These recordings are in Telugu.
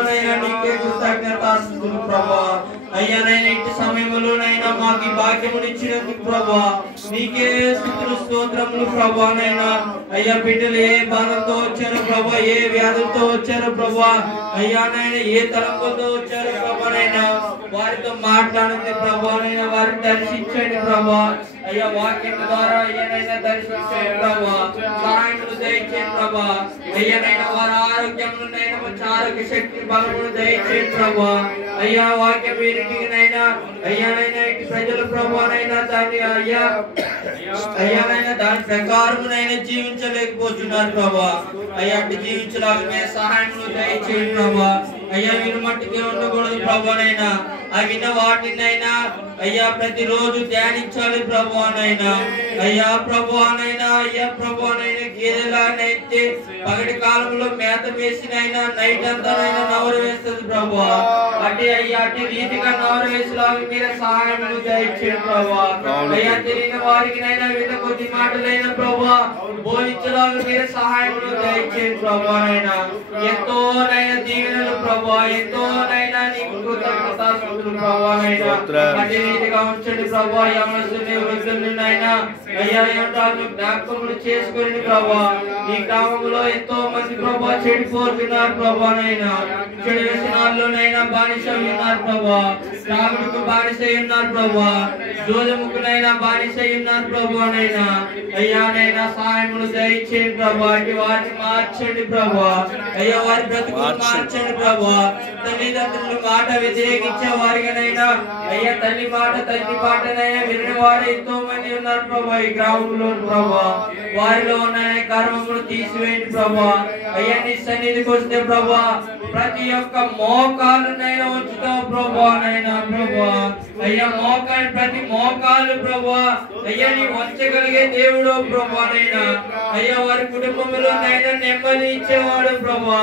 నీకే కృతజ్ఞతాస్తుతులు ప్రభా. అయ్యా నైనా ఇంటి సమయంలోనైనా మాకు భాగ్యమునిచ్చినందుకు ప్రభా నీకే స్తుతులు స్తోత్రములు ప్రభా. నైనా అయ్యా బిడ్డలు ఏ బాధతో వచ్చారో ప్రభా, ఏ వ్యాధులతో వచ్చారో ప్రభా, అయ్యా నైనా ఏ తలంపులతో వచ్చారో ప్రభా, నైనా వారితో మాట్లాడండి ప్రభా. నైనా వారిని దర్శించండి ప్రభా. అయ్యా వాక్యం ద్వారా అయ్యానైనా దర్శించండి ప్రభా. సహాయమును దయచేయండి ప్రభా. అయ్యానైనా వారి ఆరోగ్యమునైనా మంచి ఆరోగ్య శక్తి బలమును దయచేయండి ప్రభా. అయ్యా వాక్యం వీరికినైనా అయ్యానైనా ఇంటి ప్రజల ప్రభానైనా దాన్ని అయ్యానైనా దాని ప్రకారమునైనా జీవించలేకపోతున్నారు ప్రభా. అయ్యా అటు జీవించడానికి సహాయమును దయచేయండి ప్రభా. అయ్యా వీరు మట్టికే ఉండకూడదు ప్రభానైనా. ఆ విన్న వాటినైనా అయ్యా ప్రతిరోజు ధ్యానించాలి ప్రభువానైనా. అయ్యా ప్రభువానైనా అయ్యా ప్రభువానైనా గేదెలానైతే పగటి కాలంలో మేత వేసినైనా నైట్ అంతానైనా నవరు వేస్తుంది ప్రభువా. అటు అయ్యా అటు రీతిగా నవరు వేసేలాగా మీరే సహాయం దయచేయండి ప్రభువా. అయ్యా తెలియని వారికి నైనా విన్న కొద్ది మాటలైన ప్రభువా బోధించలాగా మీరే సహాయం దయచేయండి ప్రభువానైనా. ఎంతోనైనా దీవెనలు ప్రభువా, ఎంతోనైనా నీకు కృతజ్ఞతాస్తుతులు ప్రభువానైనా. అటు రీతిగా ఉంచండి ప్రభువా. యవనస్తుల్ని వృద్ధులనైనా అయ్యా ఏమంటారు జ్ఞాపకములు చేసుకుని ప్రభువా. ఈ గ్రామంలో ఎంతో మంది ప్రభువా చెడిపోతున్నారు ప్రభువానైనా. చెడు వ్యసనాల్లోనైనా బానిస ఉన్నారు ప్రభువా. త్రాగుడుకు బానిస ఉన్నారు ప్రభువా. జోదముకునైనా బానిస ఉన్నారు ప్రభువానైనా. అయ్యానైనా సహాయమును దయచేయండి ప్రభువా. అటు వారిని మార్చండి ప్రభువా. అయ్యా వారి బ్రతుకులు మార్చండి ప్రభువా. తల్లిదండ్రుల మాట వ్యతిరేకించే వారిగానైనా అయ్యా తల్లి మాట తండ్రి మాటనైనా వినని వారు ఎంతో మంది ఉన్నారు ప్రభా ఈ గ్రామంలో ప్రభా. వారిలో ఉన్న కర్మములు తీసివేయండి ప్రభా. అయ్యా నీ సన్నిధికి వస్తే ప్రభా ప్రతి ఒక్క మోకాలునైనా ఉంచుతావు ప్రభా నైనా ప్రభా. అయ్యా మోకాలు ప్రతి మోకాలు ప్రభా అయ్యా నీ వంచగలిగే దేవుడు ప్రభా నైనా. అయ్యా వారి కుటుంబంలో నైనా నెమ్మది ఇచ్చేవాడు ప్రభా,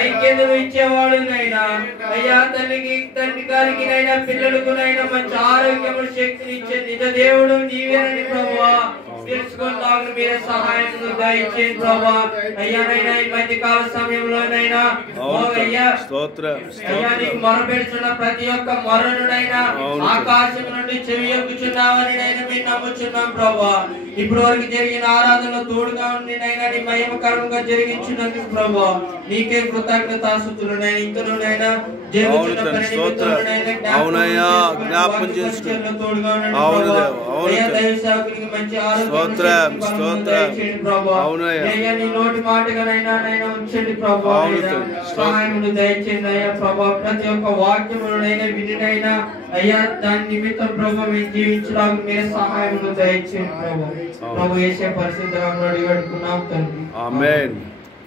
ఐక్యత ఇచ్చేవాడు నైనా. అయ్యా తల్లికి తండ్రి గారికి నైనా పిల్లలకు నైనా మంచి ఆరోగ్యము శక్తిని ఇచ్చే నిజ దేవుడు నీవేనని ప్రభువా తెలుసుకున్నాను. మీరే సహాయం దయచేయండి ప్రభా. అయ్యానైనా ఈ మధ్య కాల సమయంలోనైనా అయ్యా అయ్యా నీకు మొరపెడుతున్న ప్రతి ఒక్క మొరనునైనా ఆకాశం నుండి చెవి ఎక్కుచున్నావని నైనా మేము నమ్ముచున్నాం ప్రభా. ఇప్పుడు వరకు జరిగిన ఆరాధనలో తోడుగా ఉండి నైనా నీ మహిమకరంగా జరిగించినందుకు ప్రభా నీకే కృతజ్ఞతాస్తుతులు. నైనా ఇంతలోనైనా జరుగుతున్న పరిణితులనైనా జ్ఞాపకం చేసుకుని తోడుగా ఉండండి ప్రభా. అయ్యా దైవ సేవకునికి మంచి ఆరోగ్యం ప్రభా. అయ్యా నీ నోటి మాటగానైనా నైనా ఉంచండి ప్రభా. సహాయమును దయచేయండి అయ్యా ప్రభా. ప్రతి ఒక్క వాక్యములనైనా వినినైనా అయ్యా దాని నిమిత్తం ప్రభా మేము జీవించడానికి మీరే సహాయమును దయచేయండి ప్రభా. ప్రభు యేసు పరిశుద్ధ నామములో అడిగి వేడుకున్నాం తండ్రి. ఆమేన్.